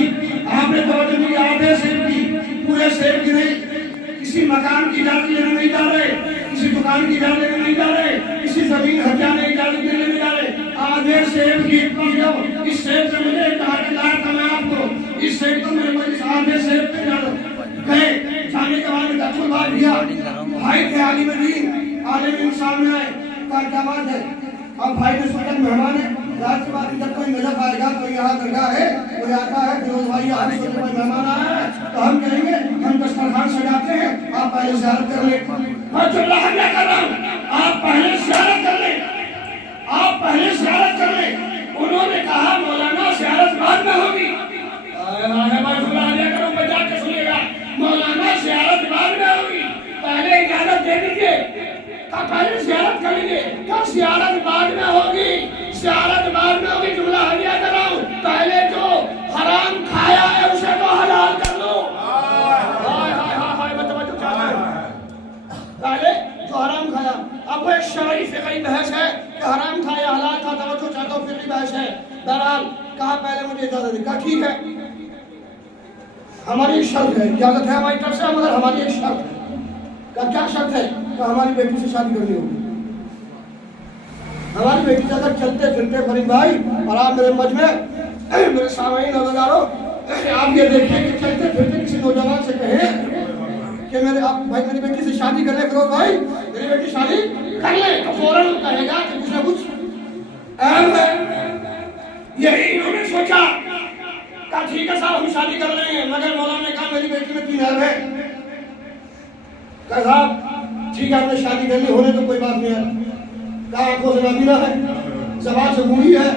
آپ نے توجہ نہیں, آدھے سیب کی, پورے سیب کی نہیں. کسی مکان کی اجازت لینے نہیں جا رہے, کسی دکان کی اجازت لینے نہیں جا رہے, کسی زمین ہتھیانے کی اجازت لینے نہیں جا رہے. آدھے سیب کی. اس سیب سے مجھے اتحاد لایا تھا میں آپ کو, اس سیب تو میرے کو اس آدھے سیب کی اجازت گئے. جانے کے بعد میں دخل بات دیا, بھائی تھے عالم دین, عالم دین سامنے آئے, کہا کیا بات ہے؟ اب بھائی نے سوچا مہمان ہے, رات کے بعد جب کوئی نجف آئے گا, کوئی یہاں درگاہ ہے, کوئی آتا ہے, فیروز بھائی آج کوئی مہمان آیا ہے, تو ہم کہیں گے ہم دسترخوان سجاتے ہیں, آپ پہلے زیارت کر لیں. میں جو اللہ کیا کر رہا ہوں, آپ پہلے زیارت کر لیں, آپ پہلے زیارت کر لیں. انہوں نے کہا مولانا زیارت بعد میں ہوگی. مولانا زیارت بعد میں ہوگی, پہلے اجازت دے دیجیے. پہلے زیارت کریں گے, کیا زیارت بعد میں ہوگی؟ زیارت بعد میں ہوگی. جملہ حلیہ کر رہا ہوں, پہلے جو حرام کھایا ہے اسے تو حلال کر لو. ہائے ہائے ہائے, میں توجہ چاہتا ہوں. پہلے جو حرام کھایا, اب وہ ایک شرعی فقہی بحث ہے کہ حرام کھایا حلال تھا, توجہ چاہتا ہوں, فقہی بحث ہے. بہرحال کہا پہلے مجھے اجازت دی. کہا ٹھیک ہے, ہماری ایک شرط ہے, اجازت ہے ہماری طرف سے, مگر ہماری ایک شرط ہے. کیا شرط ہے؟ کہ ہماری بیٹی سے شادی کرنی ہوگی. ہماری بیٹی سے اگر چلتے پھرتے فرید بھائی اور آپ میرے مجمع میرے سامعین نوجوانوں, آپ یہ دیکھیں کہ چلتے پھرتے کسی نوجوان سے کہیں کہ بھائی میری بیٹی سے شادی کر لیں, فیروز بھائی میری بیٹی شادی کر لیں, تو فوراً کہے گا کہ کچھ نہ کچھ اہم ہے. یہی انہوں نے سوچا, کہا ٹھیک ہے صاحب ہم شادی کر لیں گے, مگر مولانا نے کہا میری بیٹی میں 3 عیب ہے. کہا صاحب ٹھیک ہے, آپ نے شادی کر لی, ہونے تو کوئی بات نہیں ہے. کہا آنکھوں سے نابینا ہے, زبان سے گونگی ہے,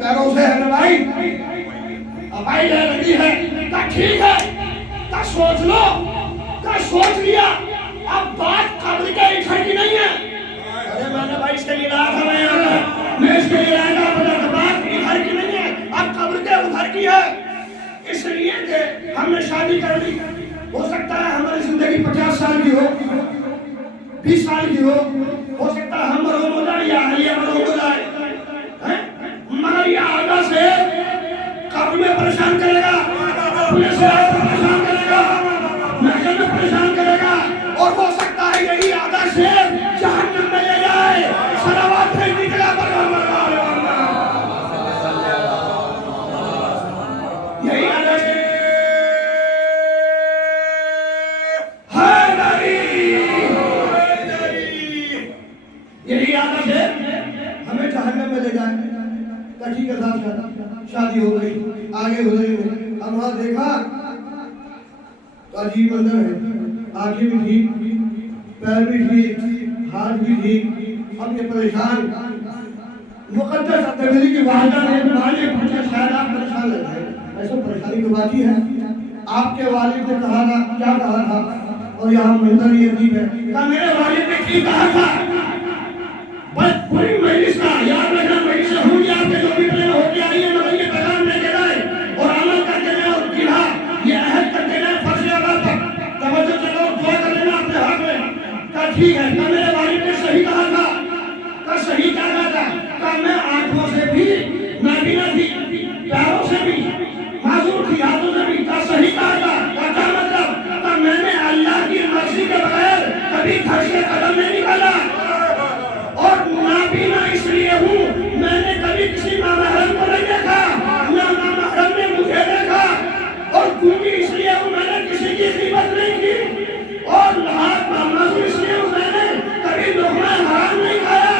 پیروں سے ہے بھائی, ابائی ہے, لگی ہے. کہا ٹھیک ہے, کہا سوچ لو. کہا سوچ لیا, اب بات قبر کے گھر کی نہیں ہے. ارے میں نے بھائی اس کے لیے لایا تھا, میں اس کے لیے لایا تھا, بات گھر کی نہیں ہے, اب قبر کے ادھر کی ہے. اس لیے کہ ہم نے شادی کر لی, ہو سکتا ہے ہماری زندگی 50 سال کی ہو, 20 سال کی ہو سکتا ہے ہم مرحوم ہو جائے یا اہلیہ مرحوم ہو جائے, مگر یہ آدھا سے قبر میں پریشان کرے گا, اپنے سے پریشان کرے گا, محشر میں پریشان کرے گا, اور ہو سکتا ہے یہی آدھا سے جہنم میں لے جائے. صلوات بھیج دیجیے پر یہی آدھا سے ہمیں جہنم میں لے جائے. کہ ٹھیک ہے صاحب شادی ہو گئی, آگے ہو گئی. اب وہاں دیکھا تو عجیب منظر ہے, آنکھیں بھی ٹھیک, پیر بھی ٹھیک, ہاتھ بھی ٹھیک. اب یہ پریشان, مقدس ترمذی کی والدہ نے مالک پوچھا شاید آپ پریشان لگ رہے ہیں, ایسا پریشانی تو بات ہی ہے. آپ کے والد نے کہا تھا, کیا کہا تھا, اور یہاں منظر یہ عجیب ہے. کہا میرے والد نے کی کہا تھا, بس پوری مجلس کا یاد رکھنا, مجلس سے ہوں گی آپ کے جو بھی پلان ہو کے آئیے, مگر یہ پیغام لے کے جائے اور عمل کر کے جائے, اور کہا یہ عہد کر کے جائے فرض ادا پر, توجہ چلو اور دعا کر لینا اپنے حق میں. کہا ٹھیک ہے. کہا میرے والد نے صحیح کہا تھا. کہا صحیح کہا تھا. کہا میں آنکھوں سے بھی نابینا تھی, پیروں سے بھی معذور تھی, ہاتھوں سے بھی. کہا صحیح کہا تھا. کہا کیا مطلب؟ کہا میں نے اللہ کی مرضی کے بغیر کبھی گھر سے قدم نہیں نکالا, اور نابینا اس لیے ہوں, میں نے کبھی کسی نامحرم کو نہیں دیکھا, نہ نامحرم نے مجھے دیکھا, اور گونگی اس لیے ہوں, میں نے کسی کی غیبت نہیں کی, اور معذور اس لیے ہوں, میں نے کبھی لقمہ حرام نہیں کھایا.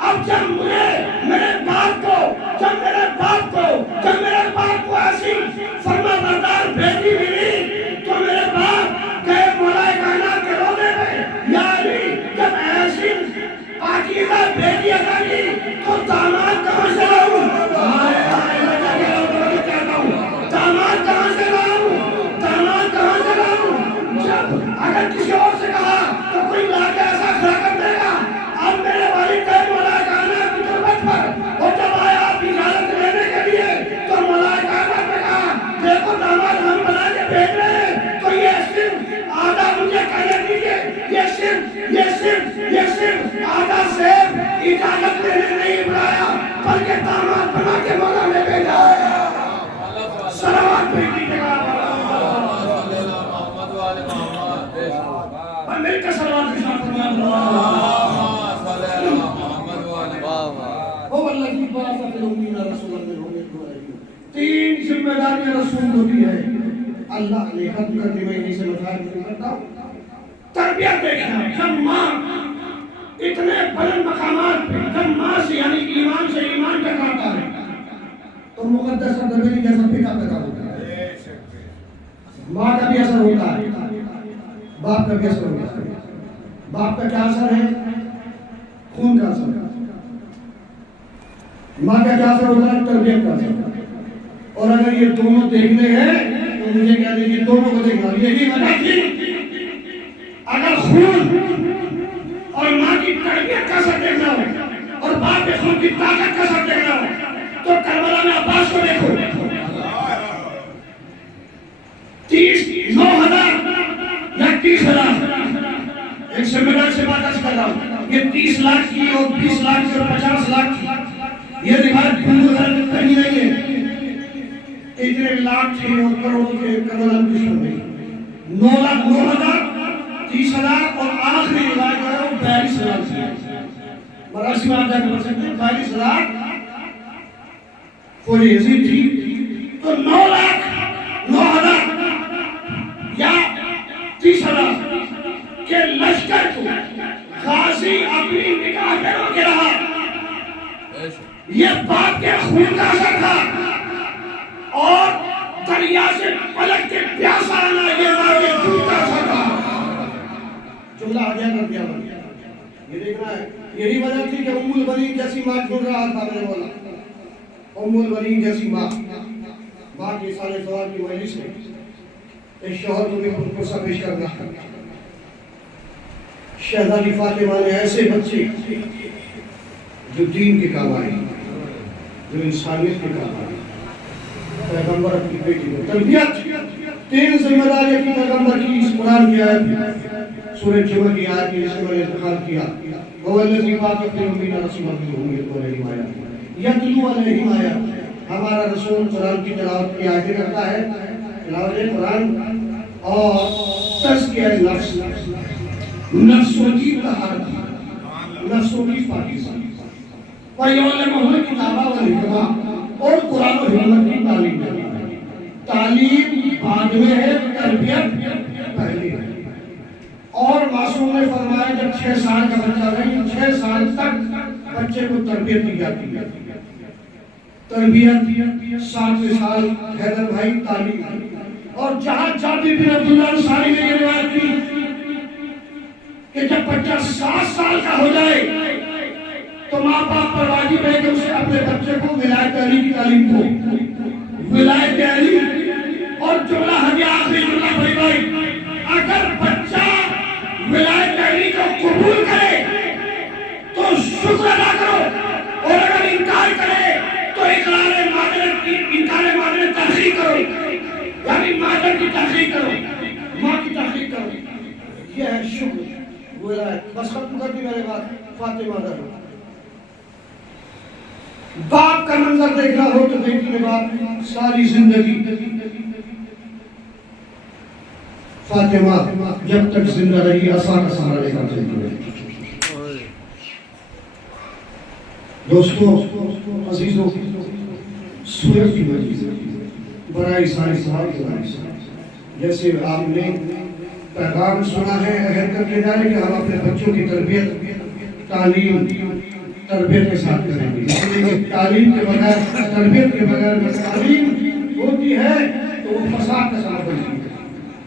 اب جب بھیج رہے ہیں تو یہ صرف آدھا مجھے کہنے دیجیے، یہ صرف آدھا صرف اجازت دینے نہیں بلایا بلکہ داماد بنا کے مولا نے بھیجا ہے۔ صلوات بھیجیے گا اور مل کے صلوات کے ساتھ تین ذمہ داریاں رسول کو دی ہے اللہ نے ختم کر دی۔ میں انہیں سے مطالعہ کرتا ہوں، تربیت دیکھنا۔ جب ماں اتنے بلند مقامات پہ، جب ماں سے یعنی ایمان سے ایمان ٹکراتا ہے تو مقدس دبیلی جیسا پھیکا پیدا ہوتا ہے۔ ماں کا بھی اثر ہوتا ہے، باپ کا بھی اثر ہوتا ہے۔ باپ کا کیا اثر ہے؟ خون کا اثر ہے۔ ماں کا کیا اثر ہوتا ہے؟ تربیت کا اثر۔ اور اگر یہ دونوں دیکھنے ہیں تو مجھے کہہ دیجیے دونوں کو دیکھنا۔ یہی وجہ تھی اگر خون اور ماں کی تربیت کا اثر دیکھنا ہو اور باپ کے خون کی طاقت کا اثر دیکھنا ہو تو کربلا میں عباس کو دیکھو، 9,000 یا 30,000 ایک ذمہ دار سے بات کر رہا ہوں۔ یہ 30 لاکھ کی اور 20 لاکھ کی اور 50 لاکھ کی یہ روایت کہیں نہیں ہے۔ اتنے لاکھ تھے اور کروڑوں کے کربلا میں دشمن نہیں۔ 9,000 30,000 اور آخری روایت ہے 42,000 تھی۔ مراسی میں آپ جا کے پڑھ سکتے ہیں 42,000 فوری عزیز تھی۔ تو 9,000 یا 30,000 کے لشکر کو غازی اپنی نگاہ پہ روکے رہا۔ یہ باپ کے خون کا اثر تھا اور دریا سے پلٹ کے پیاسا آنا یہ ماں کے دودھ کا اثر تھا۔ جملہ آگیا کر دیا بھائی، یہ دیکھنا ہے۔ یہی وجہ تھی کہ ام البنین جیسی ماں ڈھونڈ رہا تھا میں نے بولا، ام البنین جیسی ماں کے سارے سوال کی مجلس میں ایک شوہر کو بھی پرسہ پیش کرنا۔ شہزادی فاطمہ نے ایسے بچے جو دین کے کام آئے، جو انسانیت کے کام آئے، پیغمبر اپنی بیٹی کو تربیت 3 ذمہ داریاں کی پیغمبر کی اس قرآن کی آیت سورہ جمعہ کی آیت کی جس میں نے انتخاب کیا۔ وَوَالَّذِي بَعَثَ مِنَ رَسُولًا مِنْهُمْ يَتْلُو عَلَيْهِمْ آیَاتِهِ۔ ہمارا رسول قرآن کی تلاوت کی آیتیں کرتا ہے، تلاوت قرآن اور تزکیہ نفس، نفسوں کی طہارت، نفسوں کی پاکیزگی، وَيُعَلِّمُهُ الْكِتَابَ وَالْحِکْمَةَ، اور قرآن و حکمت کی تعلیم دیتا ہے۔ تعلیم بعد میں ہے، تربیت پہلے ہے۔ اور معصوم نے فرمایا جب 6 سال کا بچہ رہے 6 سال تک بچے کو تربیت دی جاتی ہے۔ تربیت 7ویں سال حیدر بھائی تعلیم۔ اور جہاں جابر بن عبداللہ انصاری نے یہ روایت کی کہ جب بچہ 7 سال کا ہو جائے تو ماں باپ پر واجب ہے کہ اسے اپنے بچے کو ولایت علی کی تعلیم دو۔ ولایت علی اور جملہ ہے آخری جملہ بھائی بھائی، اگر بچہ ولایت علی کو قبول کرے تو شکر ادا کرو، اور اگر انکار کرے تو انکار معذرت تحقیق کرو، یعنی معذرت کی تحقیق کرو، ماں کی تحقیق کرو۔ یہ ہے شکر ولایت۔ بس ختم کر دی میں نے بات۔ فاطمہ زہرا باپ کا منظر دیکھنا ہو تو بیٹی نے باپ ساری زندگی فاطمہ جب تک زندہ رہی عصا کا سہارا لے کر چلتی رہی۔ دوستو عزیزوں، سورت کی وجہ برائی ساری جیسے آپ نے پیغام سنا ہے، عہد کر کے جائے کہ ہم اپنے بچوں کی تربیت تعلیم تربیت کے ساتھ کریں گے۔ تعلیم کے بغیر تربیت کے بغیر تعلیم ہوتی ہے تو وہ فساد کا سبب بنتی ہے،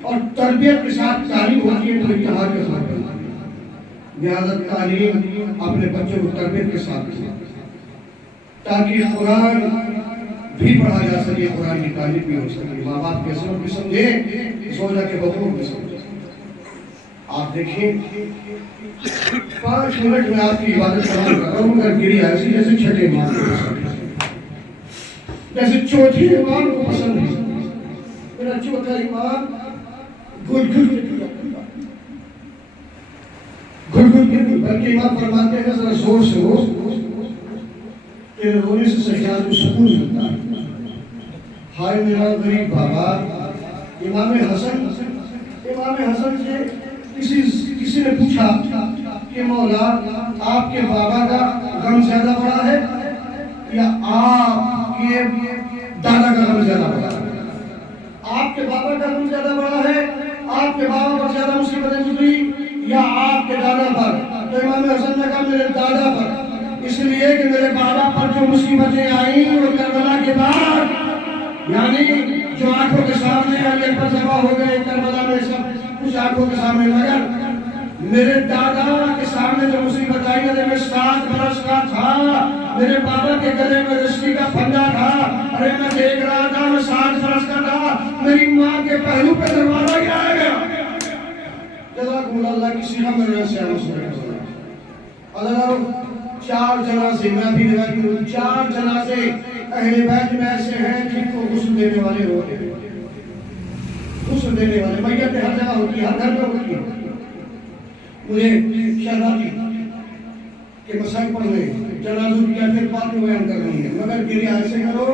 اور تربیت کے ساتھ تعلیم ہوتی ہے تو اتحاد کا سبب بنتی ہے۔ لہذا تعلیم اپنے بچوں کو تربیت کے ساتھ کریں تاکہ قرآن بھی پڑھا جا سکے، قرآن کی تعلیم بھی ہو سکے، ماں باپ کے سبب بھی سمجھے، زوجہ کے حقوق بھی سمجھے۔ آپ دیکھیں 5 منٹ میں آپ کی عبادت تمام کر رہا ہوں، اگر گری ایسی جیسے چھٹے امام کو پسند ہے، جیسے چوتھی امام کو پسند ہے، میرا بچوں کا کلمات گھٹ گھٹ کے پڑھا گھٹ گھٹ کے، بلکہ امام فرماتے ہیں ذرا زور سے ہو کہ رونے سے سجاد کو سکون ملتا ہے. ہائے میرا غریب بابا. امام حسن سے کسی نے پوچھا کہ مولا آپ کے بابا کا غم زیادہ بڑا ہے یا آپ کے دادا کا غم زیادہ بڑا ہے؟ آپ کے بابا کا غم زیادہ بڑا ہے، آپ کے بابا پر زیادہ مصیبتیں گزری یا آپ کے دادا پر؟ تو امام حسن نے کہا میرے دادا پر، اس لیے کہ میرے بابا پر جو مصیبتیں آئیں وہ کربلا کے بعد، یعنی جو آنکھوں کے سامنے علی اکبر ذبح ہو گئے کربلا میں، سب کچھ آنکھوں کے سامنے، مگر میرے دادا کے سامنے جو مصیبت آئی ہے، میں 7 برس کا تھا، میرے بابا کے گلے میں رسی کا پھندا تھا، ارے میں دیکھ رہا تھا، میں 7 برس کا تھا، میری ماں کے پہلو پہ دروازہ گرایا گیا. جزاکم اللہ کی سیرہ میں رہے اللہ 4 جنازے، میں ابھی روایت کروں 4 جنازے اہل بیت میں ایسے ہیں جن کو غسل دینے والے ہوتے ہیں. غسل دینے والے میت ہر جگہ ہوتی ہے، ہر گھر میں ہوتی ہے. مجھے شہزادی کے مسائل پڑھنے جنازوں کی کیفیت بعد میں بیان کرنی ہے، مگر گریہ ایسے کرو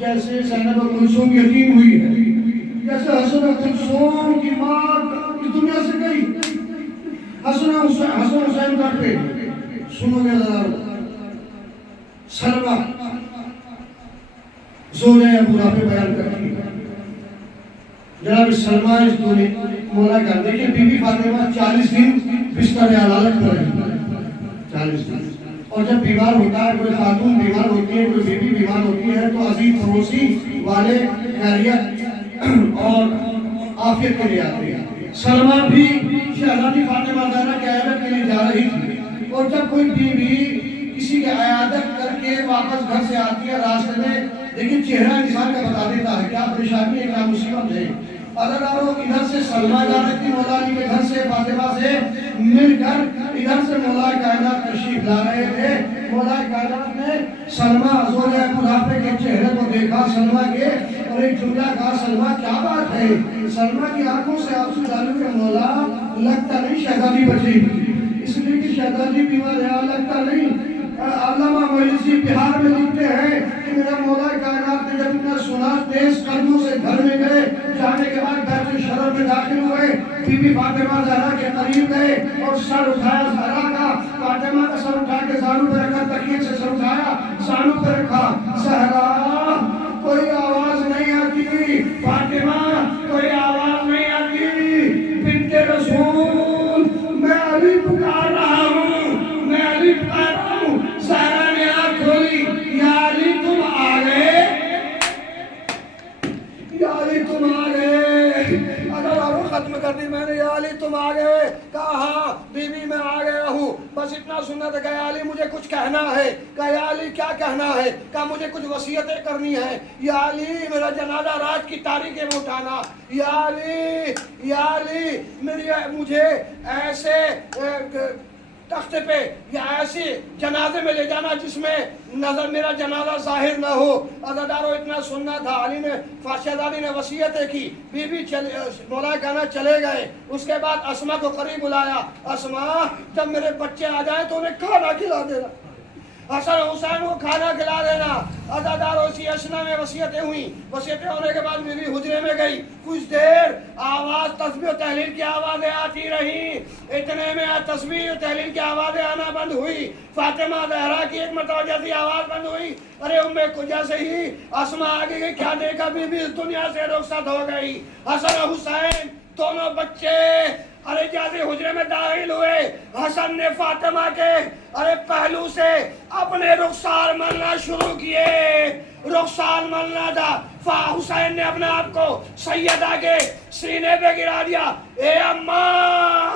جیسے زینب کلثوم یتیم ہوئی ہے، جیسے حسن کلثوم کی ماں اس دنیا سے گئی، حسن حسین کا پہ سنو گے ذرا. سلمہ زوجہ ابو رافع بیان کرتی ہے، جناب سلمہ اس دنیا مولا کا، دیکھیں بی بی فاطمہ 40 دن بستر علالت پر رہی، 40 دن. اور جب بیمار ہوتا ہے، کوئی خاتون بیمار ہوتی ہے، کوئی بی بی بیمار ہوتی ہے، تو عزیز پڑوسی والے خیریت اور عافیت کے لیے آتے ہیں. سلمہ بھی شہزادی فاطمہ زہرا کی عیادت کے لیے جا رہی تھی، اور جب کوئی بیوی کسی کی عیادت کر کے واپس گھر سے آتی ہے، راستے میں لیکن چہرہ انسان کا بتا دیتا ہے کیا پریشانی ہے، کیا مصیبت ہے. عزیزانو ادھر سے سلمہ جا رہی تھی مولا علی کے گھر سے، فاطمہ سے مل کر ادھر سے مولا کائنات تشریف لا رہے تھے. مولا کائنات نے سلمہ زوجہ ابو رافع کے چہرے کو دیکھا سلمہ کے، اور ایک جملہ کہا سلمہ کیا بات ہے؟ سلمہ کی آنکھوں سے آنسو ڈالے کہ مولا لگتا نہیں شہزادی بچی، اس لیے کہ شہزادی بیمار ہے، لگتا نہیں. علامہ مجلسی بہار میں لکھتے ہیں کہ میرا مولا کائنات نے جب اتنا سنا تیز قدموں سے گھر میں گئے، جانے کے بعد بیت الشرف میں داخل ہوئے، بی بی فاطمہ زہرا کے قریب گئے اور سر اٹھایا زہرا کا، فاطمہ کا سر اٹھا کے زانو پہ رکھا، تکیے سے سر اٹھایا زانو پہ رکھا. زہرا کوئی آواز نہیں آتی، فاطمہ کوئی آواز نہیں آتی، بنت رسول میں علی پکار رہا ہوں، میں علی پکار رہا ہوں. زہرا نے آنکھ کھولی، یا علی تم آ گئے، یا علی تم آ گئے. اگر آپ ختم کر دی میں نے، یا علی تم آ گئے. کہا ہاں بی بی میں آ گیا ہوں، بس اتنا سننا تھا کہ یا علی مجھے کچھ کہنا ہے. کہا یا علی کیا کہنا ہے؟ کہا مجھے کچھ وصیتیں کرنی ہے. یا علی میرا جنازہ رات کی تاریکی میں اٹھانا. یا علی مجھے ایسے تخت پہ یا ایسی جنازے میں لے جانا جس میں نظر میرا جنازہ ظاہر نہ ہو. عزادارو اتنا سننا تھا. علی نے شہزادی نے وصیتیں کی، بی بی مولا کہنا چلے گئے. اس کے بعد اسما کو قریب بلایا، اسما جب میرے بچے آ جائیں تو انہیں کھانا کھلا دینا، حسن حسین کو کھانا کھلا دینا. عزادارو اسی اشنا میں وصیتیں ہوئیں. وصیتیں ہونے کے بعد بی بی حجرے میں گئی. کچھ دیر آواز تسبیح و تحلیل کی آوازیں آتی رہی. اتنے میں تسبیح و تحلیل کی آوازیں آنا بند ہوئی. فاطمہ زہرا کی ایک مرتبہ جیسی آواز بند ہوئی، ارے کو جیسے ہی اسما آگے گئی، کیا دیکھا بی بی اس دنیا سے رخصت ہو گئی. حسن حسین دونوں بچے ارے جیسے حجرے میں داخل ہوئے، حسن نے فاطمہ کے پہلو سے اپنے رخسار ملنا شروع کیے. رخسار ملنا تھا. حسین نے اپنے آپ کو سیدہ کے سینے پہ گرا دیا. اے اماں،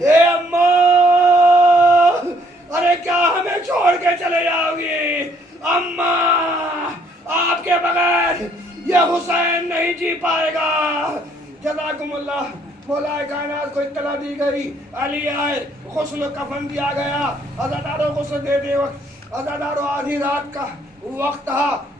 اے اماں، ارے کیا ہمیں چھوڑ کے چلے جاؤ گی؟ اماں آپ کے بغیر یہ حسین نہیں جی پائے گا. جزاکم اللہ. مولا کائنات کو اطلاع دی گئی، علی آئے، غسل و کفن دیا گیا. عزادارو غسل دیتے وقت، عزادارو آدھی رات کا وقت تھا،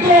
2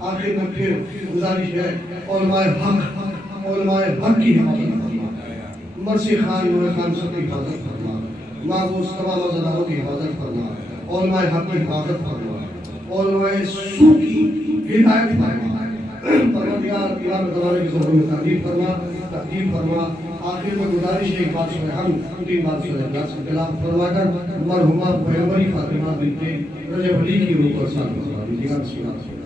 آخر میں پھر گزارش ہے علماء حق کی حفاظت فرما، مرسی خان نور خان سب کی حفاظت فرما، محبوس تمام زدہوں کی حفاظت فرما، علماء حق کی حفاظت فرما، علماء سو کی ہدایت فرما، پروردگار قیام زمانے کی ظہور میں تقدیم فرما۔ آخر میں گزارش ہے ایک بات سنے، ہم تین بات سنے اجلاس کا خلاف فرما کر مرحومہ پیغمبری فاطمہ بنت رجب علی کی روح کو ساتھ فرما دیجیے گا۔